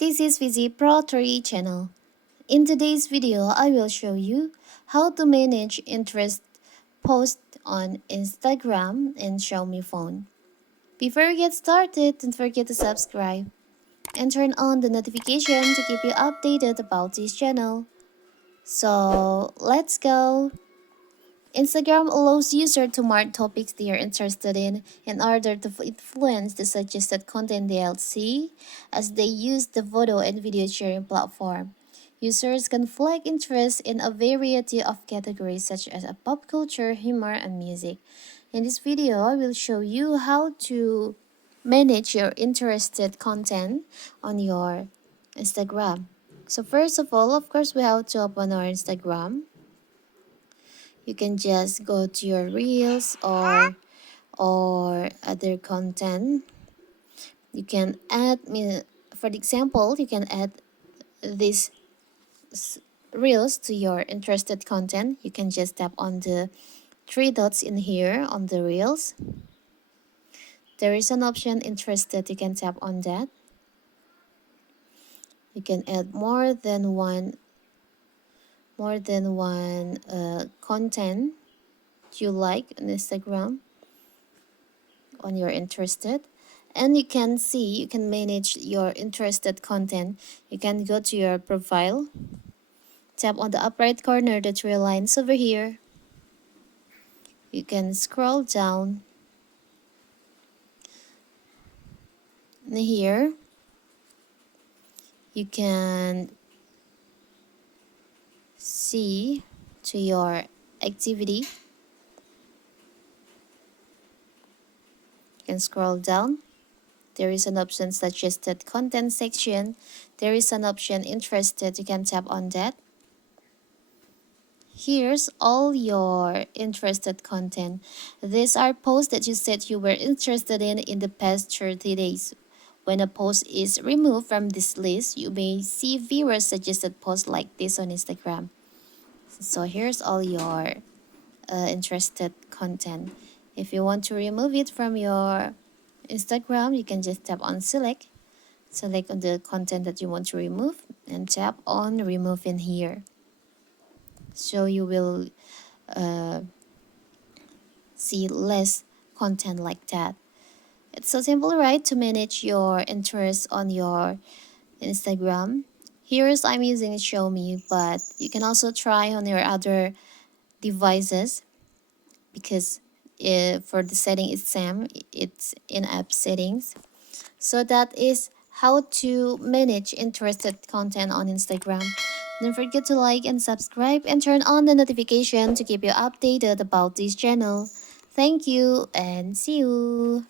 This is Vizi Pro 3 channel. In today's video, I will show you how to manage interest posts on Instagram and Xiaomi phone. Before we get started, don't forget to subscribe and turn on the notification to keep you updated about this channel. So let's go! Instagram allows users to mark topics they are interested in order to influence the suggested content they'll see as they use the photo and video sharing platform. Users can flag interest in a variety of categories such as pop culture, humor, and music. In this video, I will show you how to manage your interested content on your Instagram. So first of all, of course, we have to open our Instagram. You can just go to your reels or other content. You can add, for example, you can add these reels to your interested content. You can just tap on the three dots in here on the reels. There is an option interested. You can tap on that. You can add more than one content you like on Instagram on your interested, and you can manage your interested content. You can go to your profile, tap on the upper right corner, the three lines over here. You can scroll down here. You can see to your activity. You can scroll down. There is an option suggested content section. There is an option interested. You can tap on that. Here's all your interested content. These are posts that you said you were interested in the past 30 days. When a post is removed from this list, you may see viewers suggested posts like this on Instagram. So here's all your interested content. If you want to remove it from your Instagram, you can just tap on select on the content that you want to remove and tap on remove in here. So you will see less content like that. It's so simple, right, to manage your interests on your Instagram. Here's I'm using Xiaomi, but you can also try on your other devices because for the setting it's same. It's in-app settings. So that is how to manage interested content on Instagram. Don't forget to like and subscribe and turn on the notification to keep you updated about this channel. Thank you and see you.